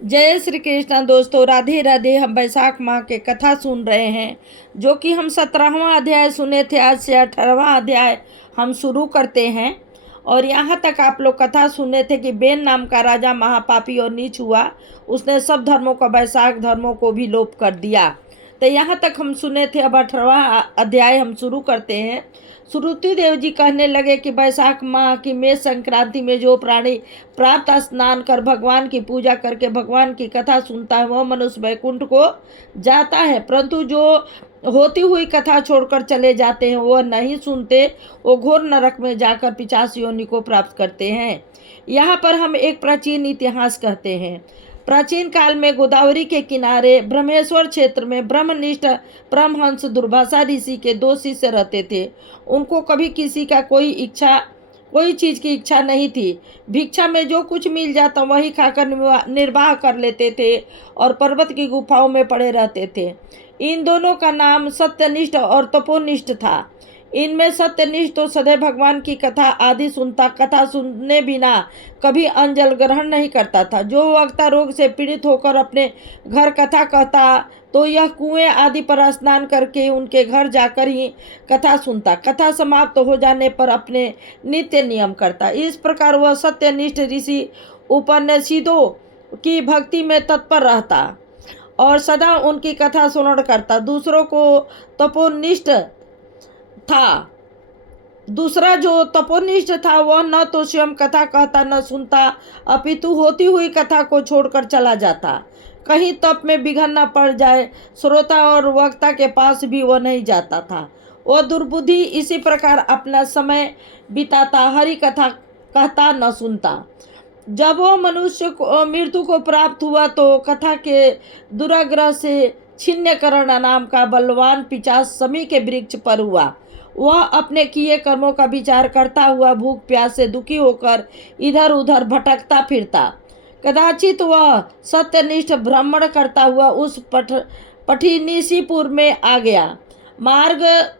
जय श्री कृष्ण दोस्तों, राधे राधे। हम बैसाख माह के कथा सुन रहे हैं, जो कि हम 17वां अध्याय सुने थे। आज से 18वां अध्याय हम शुरू करते हैं। और यहाँ तक आप लोग कथा सुने थे कि बेन नाम का राजा महापापी और नीच हुआ। उसने सब धर्मों का, बैसाख धर्मों को भी लोप कर दिया। तो यहाँ तक हम सुने थे। अब 18वां अध्याय हम शुरू करते हैं। श्रुति देव जी कहने लगे कि बैसाख माह की मेष संक्रांति में जो प्राणी प्राप्त स्नान कर भगवान की पूजा करके भगवान की कथा सुनता है वह मनुष्य वैकुंठ को जाता है, परंतु जो होती हुई कथा छोड़कर चले जाते हैं वह नहीं सुनते, वो घोर नरक में जाकर पिशाच योनि को प्राप्त करते हैं। यहाँ पर हम एक प्राचीन इतिहास कहते हैं। प्राचीन काल में गोदावरी के किनारे ब्रह्मेश्वर क्षेत्र में ब्रह्मनिष्ठ परमहंस दुर्वासा ऋषि के 2 शिष्य रहते थे। उनको कभी किसी का कोई चीज की इच्छा नहीं थी। भिक्षा में जो कुछ मिल जाता वही खाकर निर्वाह कर लेते थे और पर्वत की गुफाओं में पड़े रहते थे। इन दोनों का नाम सत्यनिष्ठ और तपोनिष्ठ था। इनमें सत्यनिष्ठ तो सदैव भगवान की कथा आदि सुनता, कथा सुनने बिना कभी अन्न जल ग्रहण नहीं करता था। जो वक्ता रोग से पीड़ित होकर अपने घर कथा कहता तो यह कुएं आदि पर स्नान करके उनके घर जाकर ही कथा सुनता। कथा समाप्त हो जाने पर अपने नित्य नियम करता। इस प्रकार वह सत्यनिष्ठ ऋषि उपनिषदों की भक्ति में तत्पर रहता और सदा उनकी कथा सुनन करता। दूसरा जो तपोनिष्ठ था वह न तो स्वयं कथा कहता न सुनता, अपितु होती हुई कथा को छोड़कर चला जाता। कहीं तप में विघ्न न पड़ जाए, श्रोता और वक्ता के पास भी वह नहीं जाता था। वह दुर्बुद्धि इसी प्रकार अपना समय बिताता, हरि कथा कहता न सुनता। जब वो मनुष्य को मृत्यु को प्राप्त हुआ तो कथा के दुराग्रह से छिन्नकर्ण नाम का बलवान पिशाच समी के वृक्ष पर हुआ। वह अपने किए कर्मों का विचार करता हुआ भूख प्यास से दुखी होकर इधर उधर भटकता फिरता। कदाचित वह सत्यनिष्ठ भ्रमण करता हुआ उस पठिनीसीपुर में आ गया। मार्ग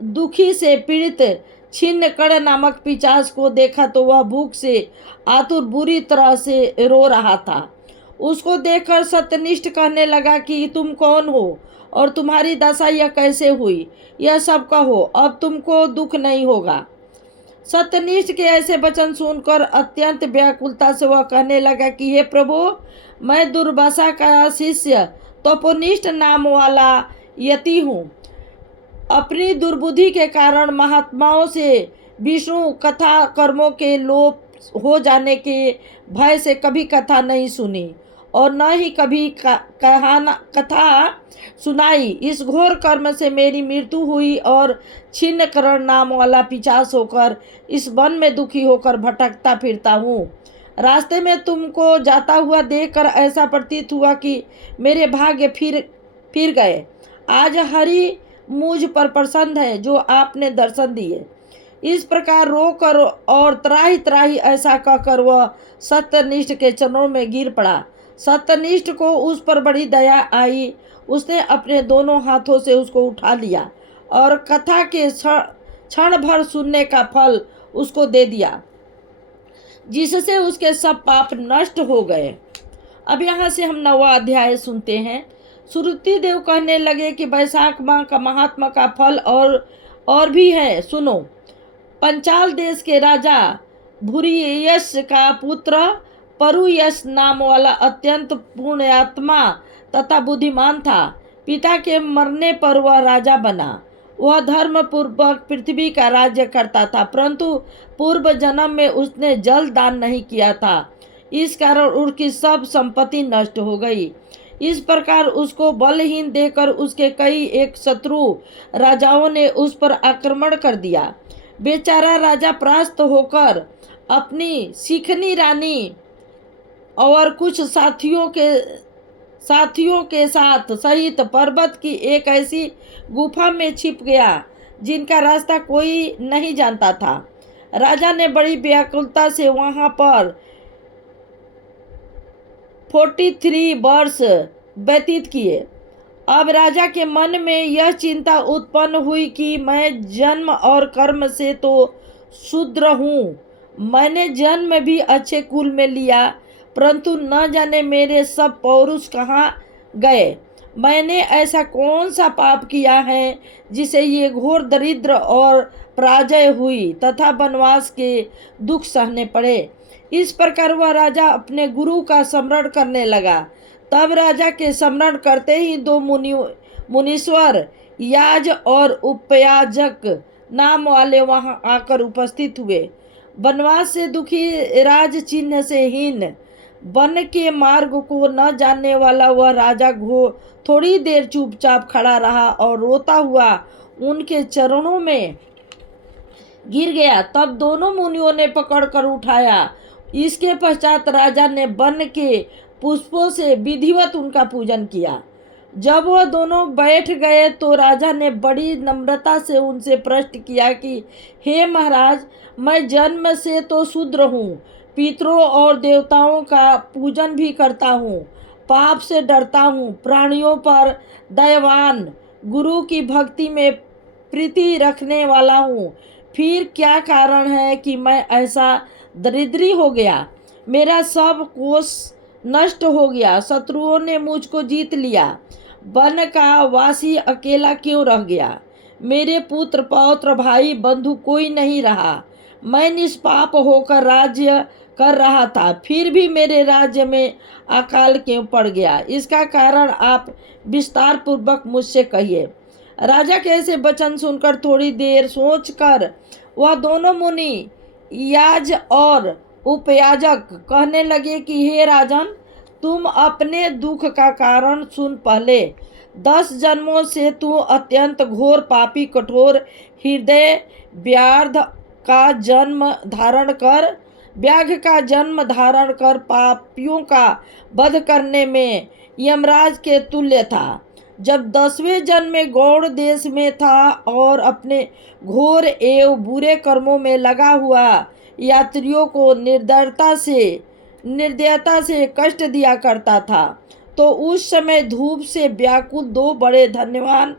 दुखी से पीड़ित छिन्नकर्ण नामक पिशाच को देखा तो वह भूख से आतुर बुरी तरह से रो रहा था। उसको देखकर सत्यनिष्ठ कहने लगा कि तुम कौन हो और तुम्हारी दशा यह कैसे हुई, यह सब कहो, अब तुमको दुख नहीं होगा। सत्यनिष्ठ के ऐसे वचन सुनकर अत्यंत व्याकुलता से वह कहने लगा कि हे प्रभु, मैं दुर्वासा का शिष्य तपोनिष्ठ नाम वाला यति हूँ। अपनी दुर्बुद्धि के कारण महात्माओं से विष्णु कथा कर्मों के लोप हो जाने के भय से कभी कथा नहीं सुनी और न ही कभी कथा सुनाई। इस घोर कर्म से मेरी मृत्यु हुई और छिन्नकर्ण नाम वाला पिशाच होकर इस वन में दुखी होकर भटकता फिरता हूँ। रास्ते में तुमको जाता हुआ देखकर ऐसा प्रतीत हुआ कि मेरे भाग्य फिर गए। आज हरि मुझ पर प्रसन्न है जो आपने दर्शन दिए। इस प्रकार रोकर और त्राही त्राही ऐसा कहकर वह सत्यनिष्ठ के चरणों में गिर पड़ा। सत्यनिष्ठ को उस पर बड़ी दया आई। उसने अपने दोनों हाथों से उसको उठा लिया और कथा के क्षण भर सुनने का फल उसको दे दिया, जिससे उसके सब पाप नष्ट हो गए। अब यहाँ से हम 9वां अध्याय सुनते हैं। श्रुति देव कहने लगे कि बैसाख माह का महात्मा का फल और भी है, सुनो। पंचाल देश के राजा भूरियश का पुत्र परुयश नाम वाला अत्यंत पुण्यात्मा तथा बुद्धिमान था। पिता के मरने पर वह राजा बना। वह धर्म पूर्वक पृथ्वी का राज्य करता था, परंतु पूर्व जन्म में उसने जल दान नहीं किया था। इस कारण उसकी सब संपत्ति नष्ट हो गई। इस प्रकार उसको बलहीन देकर उसके कई एक शत्रु राजाओं ने उस पर आक्रमण कर दिया। बेचारा राजा परास्त होकर अपनी सीखनी रानी और कुछ साथियों के साथ सहित पर्वत की एक ऐसी गुफा में छिप गया जिनका रास्ता कोई नहीं जानता था। राजा ने बड़ी व्याकुलता से वहां पर 43 वर्ष व्यतीत किए। अब राजा के मन में यह चिंता उत्पन्न हुई कि मैं जन्म और कर्म से तो शूद्र हूँ। मैंने जन्म भी अच्छे कुल में लिया, परंतु न जाने मेरे सब पौरुष कहाँ गए। मैंने ऐसा कौन सा पाप किया है जिसे ये घोर दरिद्र और पराजय हुई तथा वनवास के दुख सहने पड़े। इस प्रकार वह राजा अपने गुरु का स्मरण करने लगा। तब राजा के स्मरण करते ही दो मुनीश्वर याज और उपयाजक नाम वाले वहां आकर उपस्थित हुए। वनवास से दुखी, राज चिन्ह से हीन, वन के मार्ग को न जानने वाला वह राजा थोड़ी देर चुपचाप खड़ा रहा और रोता हुआ उनके चरणों में गिर गया। तब दोनों मुनियों ने पकड़कर उठाया। इसके पश्चात राजा ने वन के पुष्पों से विधिवत उनका पूजन किया। जब वह दोनों बैठ गए तो राजा ने बड़ी नम्रता से उनसे प्रश्न किया कि हे महाराज, मैं जन्म से तो शूद्र हूँ, पितरों और देवताओं का पूजन भी करता हूँ, पाप से डरता हूँ, प्राणियों पर दयावान, गुरु की भक्ति में प्रीति रखने वाला हूँ। फिर क्या कारण है कि मैं ऐसा दरिद्री हो गया? मेरा सब कोष नष्ट हो गया, शत्रुओं ने मुझको जीत लिया, वन का वासी अकेला क्यों रह गया? मेरे पुत्र पौत्र भाई बंधु कोई नहीं रहा। मैं निष्पाप होकर राज्य कर रहा था, फिर भी मेरे राज्य में अकाल क्यों पड़ गया? इसका कारण आप विस्तार पूर्वक मुझसे कहिए। राजा के ऐसे वचन सुनकर थोड़ी देर सोचकर वह दोनों मुनि याज और उपयाजक कहने लगे कि हे राजन, तुम अपने दुख का कारण सुन पहले। 10 जन्मों से तू अत्यंत घोर पापी, कठोर हृदय, व्याघ्र का जन्म धारण कर पापियों का वध करने में यमराज के तुल्य था। जब 10वें जन्म में गौड़ देश में था और अपने घोर एवं बुरे कर्मों में लगा हुआ यात्रियों को निर्दयता से कष्ट दिया करता था, तो उस समय धूप से व्याकुल 2 बड़े धन्यवान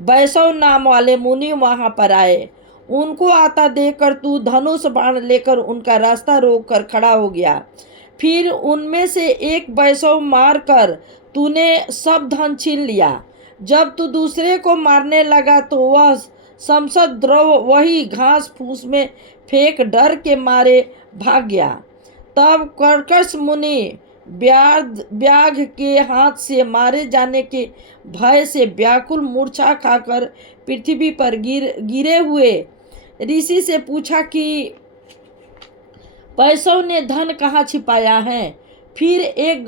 वैष्णव नाम वाले मुनि वहां पर आए। उनको आता देखकर तू धनुष बाण लेकर उनका रास्ता रोक कर खड़ा हो गया। फिर उनमें से एक वैष्णव मारकर तूने सब धन छीन लिया। जब तू दूसरे को मारने लगा तो वह संसद द्रव वही घास फूस में फेंक डर के मारे भाग गया। तब कर्कश मुनि व्याघ्र के हाथ से मारे जाने के भय से व्याकुल मूर्छा खाकर पृथ्वी पर गिरे हुए ऋषि से पूछा कि वैष्णव ने धन कहाँ छिपाया है? फिर एक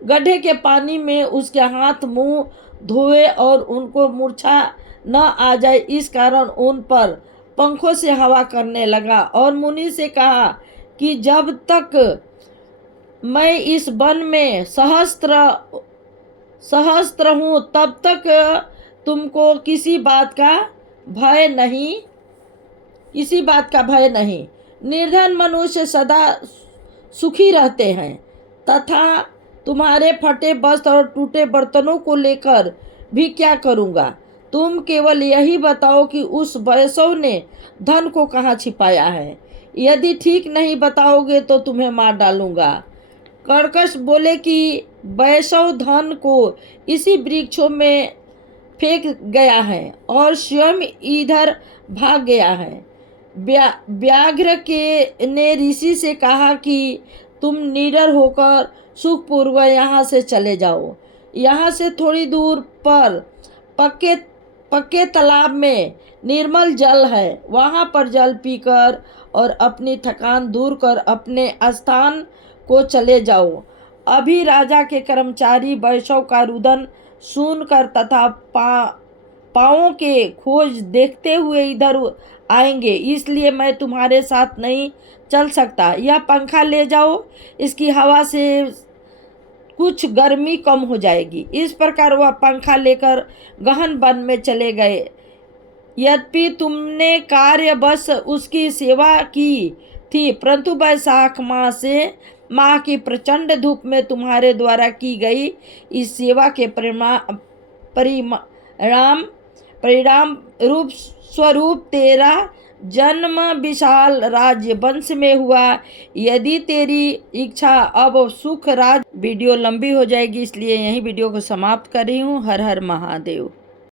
गड्ढे के पानी में उसके हाथ मुंह धोए और उनको मूर्छा न आ जाए इस कारण उन पर पंखों से हवा करने लगा और मुनि से कहा कि जब तक मैं इस वन में सहस्त्र हूँ तब तक तुमको किसी बात का भय नहीं। निर्धन मनुष्य सदा सुखी रहते हैं तथा तुम्हारे फटे वस्त्र और टूटे बर्तनों को लेकर भी क्या करूँगा? तुम केवल यही बताओ कि उस वैष्णव ने धन को कहाँ छिपाया है। यदि ठीक नहीं बताओगे तो तुम्हें मार डालूंगा। कर्कश बोले कि वैष्णव धन को इसी वृक्षों में फेंक गया है और स्वयं इधर भाग गया है। व्याघ्र ने ऋषि से कहा कि तुम निडर होकर सुखपूर्वक यहाँ से चले जाओ। यहाँ से थोड़ी दूर पर पक्के तालाब में निर्मल जल है, वहाँ पर जल पीकर और अपनी थकान दूर कर अपने स्थान को चले जाओ। अभी राजा के कर्मचारी वैष्णव का रुदन सुनकर तथा पाँवों के खोज देखते हुए इधर आएंगे, इसलिए मैं तुम्हारे साथ नहीं चल सकता। यह पंखा ले जाओ, इसकी हवा से कुछ गर्मी कम हो जाएगी। इस प्रकार वह पंखा लेकर गहन वन में चले गए। यद्यपि तुमने कार्यवश उसकी सेवा की थी, परंतु वैशाख माह की प्रचंड धूप में तुम्हारे द्वारा की गई इस सेवा के परिणाम रूप स्वरूप तेरा जन्म विशाल राज्य वंश में हुआ, यदि तेरी इच्छा अब सुख राज। वीडियो लंबी हो जाएगी, इसलिए यही वीडियो को समाप्त कर रही हूँ। हर हर महादेव।